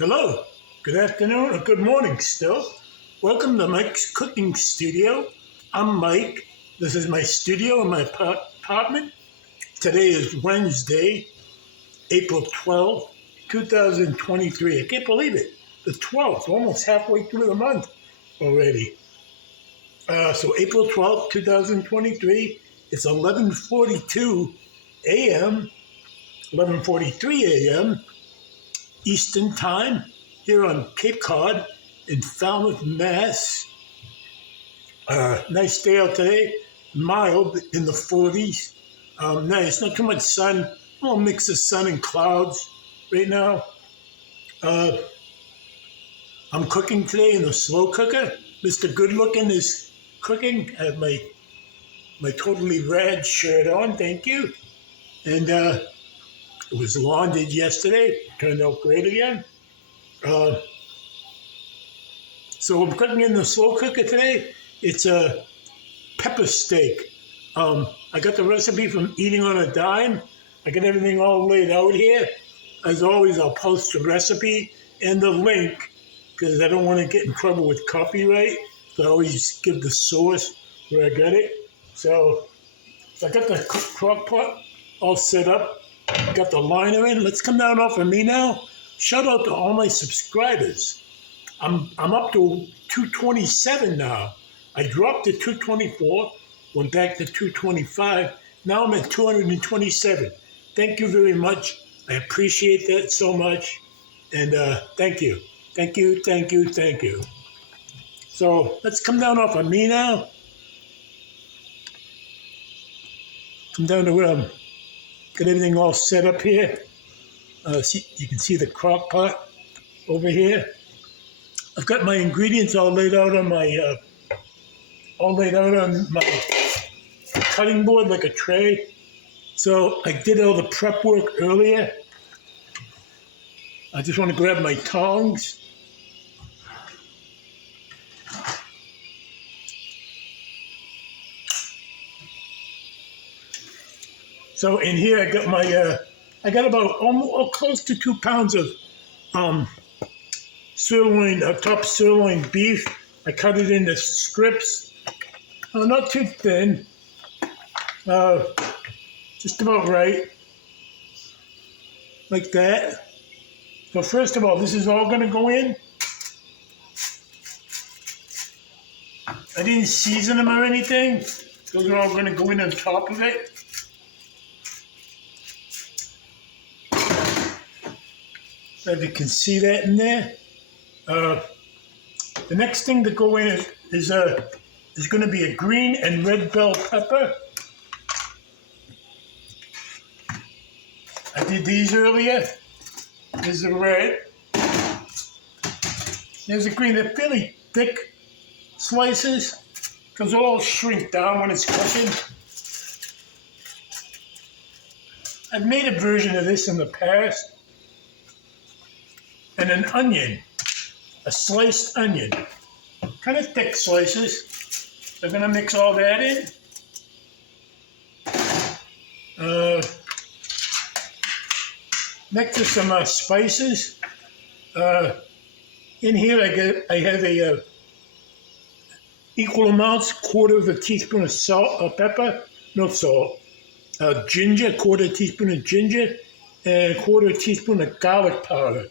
Hello, good afternoon, or good morning still. Welcome to Mike's Cooking Studio. I'm Mike. This is my studio in my apartment. Today is Wednesday, April 12th, 2023. I can't believe it. The 12th, almost halfway through the month already. So April 12th, 2023, it's 11:42 a.m., 11:43 a.m. Eastern Time here on Cape Cod in Falmouth, Mass. Nice day out today, mild in the 40s. Nice, not too much sun, a little mix of sun and clouds right now. I'm cooking today in the slow cooker. Mr. Good Looking is cooking. I have my totally rad shirt on, thank you. And it was laundered yesterday, turned out great again. So I'm cooking in the slow cooker today. It's a pepper steak. I got the recipe from Eating on a Dime. I got everything all laid out here. As always, I'll post the recipe and the link because I don't want to get in trouble with copyright. So I always give the source where I got it. So I got the crockpot all set up. Got the liner in. Let's come down off of me now. Shout out to all my subscribers. I'm up to 227 now. I dropped to 224, went back to 225. Now I'm at 227. Thank you very much. I appreciate that so much. And thank you. Thank you, thank you, thank you. So let's come down off of me now. Come down to where I'm got everything all set up here. You can see the crock pot over here. I've got my ingredients all laid out on my cutting board like a tray. So I did all the prep work earlier. I just want to grab my tongs. So in here I got my, I got about almost close to 2 pounds of sirloin, top sirloin beef. I cut it into strips, not too thin, just about right, like that. So first of all, this is all going to go in. I didn't season them or anything. Those are all going to go in on top of it. So if you can see that in there. The next thing to go in is going to be a green and red bell pepper. I did these earlier. There's the red. There's the green. They're fairly thick slices because they'll all shrink down when it's cooking. I've made a version of this in the past. And an onion, a sliced onion, kind of thick slices. They're going to mix all that in. Next to some spices. In here I have a equal amounts, quarter of a teaspoon of salt, pepper, not salt, ginger, quarter teaspoon of ginger, and a quarter teaspoon of garlic powder.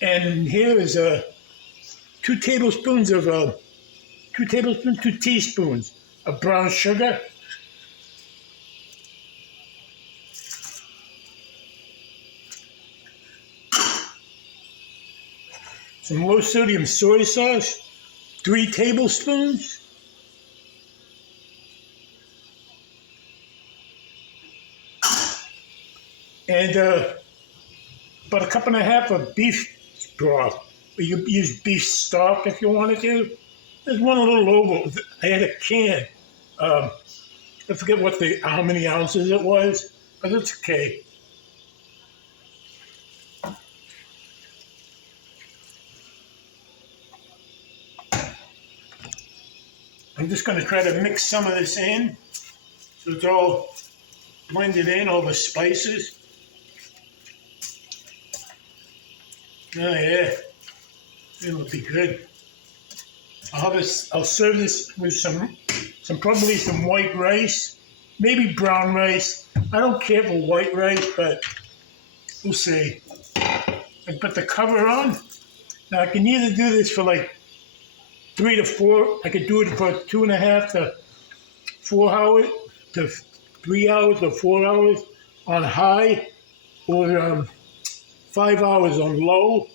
And here is 2 teaspoons of brown sugar. Some low sodium soy sauce, 3 tablespoons. And about 1.5 cups of beef broth. You use beef stock if you wanted to. There's one a little over. I had a can. I forget how many ounces it was, but it's okay. I'm just going to try to mix some of this in. So it's all blended in, all the spices. Oh yeah, it'll be good. I'll serve this with probably some white rice, maybe brown rice. I don't care for white rice, but we'll see. I put the cover on. Now I can either do this for like 3 to 4. I could do it for 2.5 to 4 hours, to 3 hours or 4 hours on high, or 5 hours on low.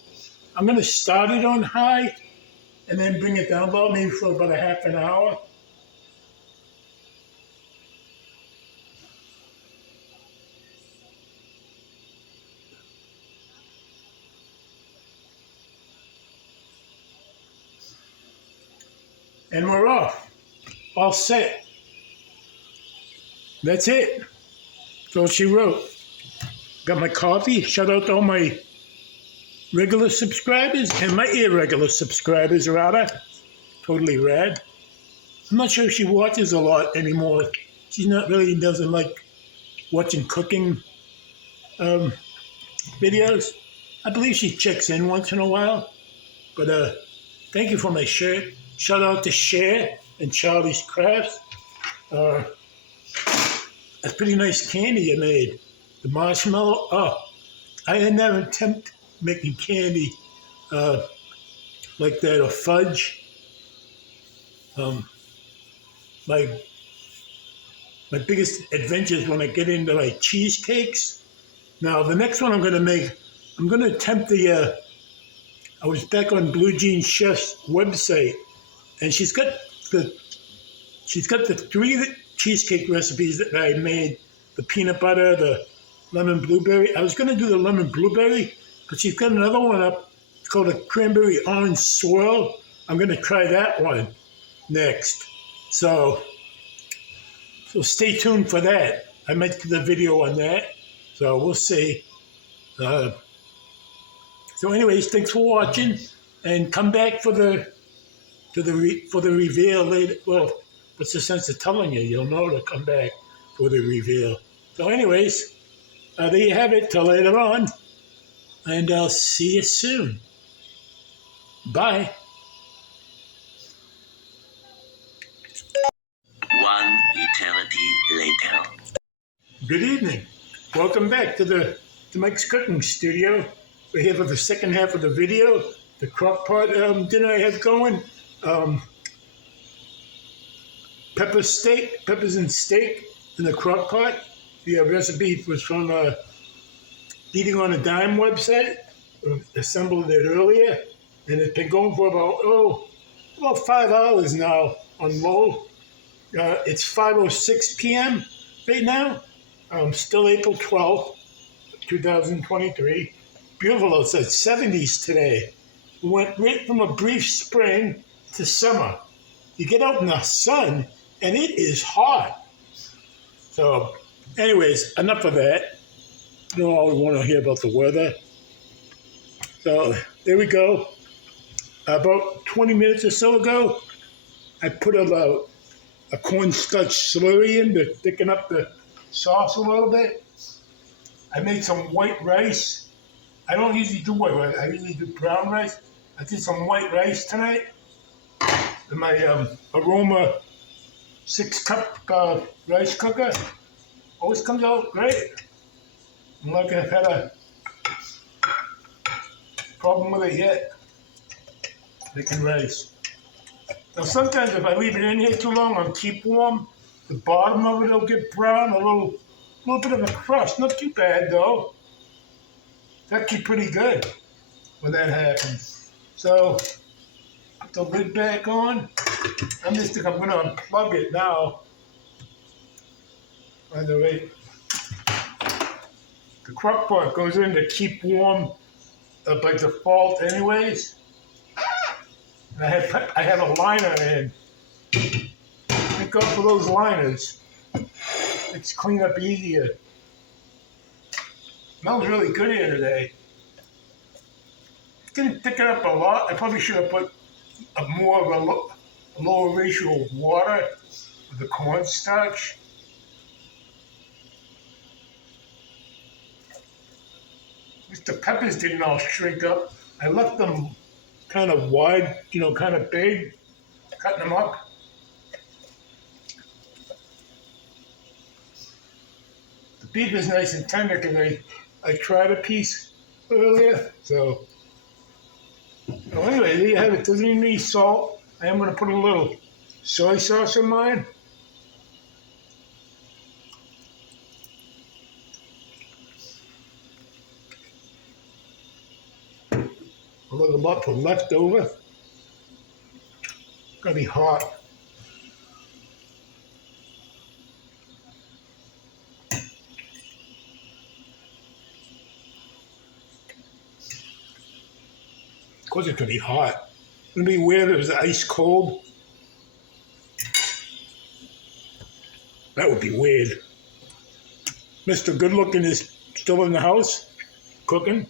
I'm going to start it on high and then bring it down low, maybe for about a half an hour. And we're off. All set. That's it. That's all she wrote. Got my coffee. Shout out to all my regular subscribers and my irregular subscribers, rather. Totally rad. I'm not sure if she watches a lot anymore. She doesn't like watching cooking videos. I believe she checks in once in a while. But thank you for my shirt. Shout out to Cher and Charlie's Crafts. That's pretty nice candy you made. The marshmallow. Oh, I had never attempted making candy like that, or fudge. My biggest adventure is when I get into like cheesecakes. Now the next one I'm going to make, I'm going to attempt the. I was back on Blue Jean Chef's website, and she's got the 3 cheesecake recipes that I made: the peanut butter, the lemon blueberry. I was going to do the lemon blueberry, but she's got another one up. It's called a cranberry orange swirl. I'm going to try that one next. So stay tuned for that. I might do the video on that. So we'll see. So anyways, thanks for watching, and come back for the reveal later. Well, what's the sense of telling you? You'll know to come back for the reveal. So anyways, there you have it till later on, and I'll see you soon. Bye. One eternity later. Good evening. Welcome back to Mike's Cooking Studio. We're here for the second half of the video, the crockpot dinner I have going. Peppers and steak in the crockpot. The recipe was from Eating on a Dime website. Assembled it earlier, and it's been going for about 5 hours now on low. It's 5:06 p.m. right now. Still April 12th, 2023. Beautiful outside, 70s today. We went right from a brief spring to summer. You get out in the sun, and it is hot. So, anyways, enough of that. You don't always want to hear about the weather. So, there we go. About 20 minutes or so ago, I put a cornstarch slurry in to thicken up the sauce a little bit. I made some white rice. I don't usually do white rice. I usually do brown rice. I did some white rice tonight. In my Aroma 6-cup rice cooker. Always comes out great. I'm not going to have a problem with it yet. Making rice. Now sometimes if I leave it in here too long and keep warm, the bottom of it will get brown, a little bit of a crust. Not too bad though. It's actually pretty good when that happens. So put the lid back on. I'm going to unplug it now. By the way, the crock pot goes in to keep warm by default anyways. I have a liner in. Thank God for those liners. It's clean up easier. Smells really good here today. It's going to thicken up a lot. I probably should have put a lower ratio of water with the cornstarch. The peppers didn't all shrink up. I left them kind of wide, kind of big, cutting them up. The beef is nice and tender because I tried a piece earlier. So anyway, there you have it. Doesn't even need salt. I am going to put a little soy sauce in mine. A little lot for leftover. It's gonna be hot. Of course it's gonna be hot. It's gonna be weird if it was ice cold. That would be weird. Mr. Good Looking is still in the house, cooking.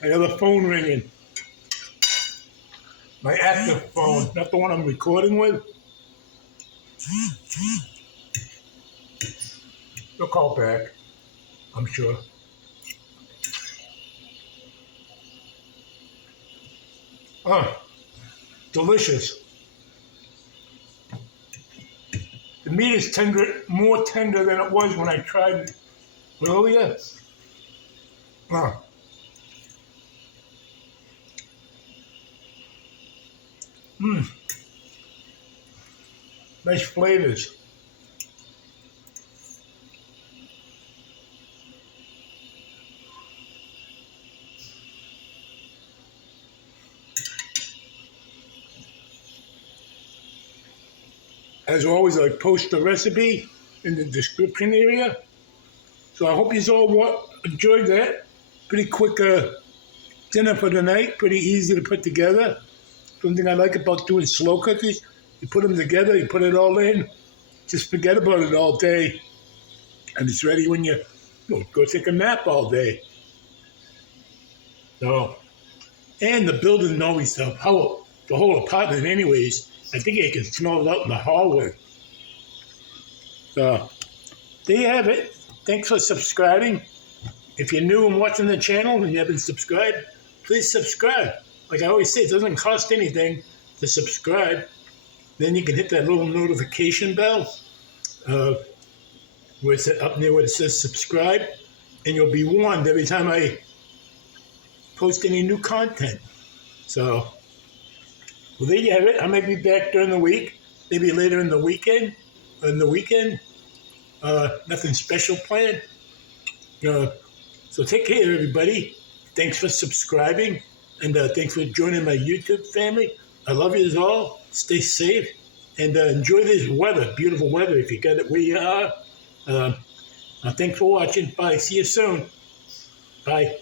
My other phone ringing. My active phone, not the one I'm recording with. They'll call back, I'm sure. Delicious. The meat is more tender than it was when I tried it earlier. Nice flavors. As always, I post the recipe in the description area. So I hope you all enjoyed that. Pretty quick dinner for the night. Pretty easy to put together. Something I like about doing slow cookies, you put them together, you put it all in, just forget about it all day. And it's ready when you go take a nap all day. So, and the building always, the whole apartment anyways, I think you can smell it out in the hallway. So, there you have it. Thanks for subscribing. If you're new and watching the channel and you haven't subscribed, please subscribe. Like I always say, it doesn't cost anything to subscribe. Then you can hit that little notification bell where it's up near where it says subscribe, and you'll be warned every time I post any new content. So, well, there you have it. I may be back during the week, maybe later in the weekend. Nothing special planned. So take care, everybody. Thanks for subscribing, and thanks for joining my YouTube family. I love you all. Stay safe, and enjoy this weather, beautiful weather, if you got it where you are. Thanks for watching. Bye. See you soon. Bye.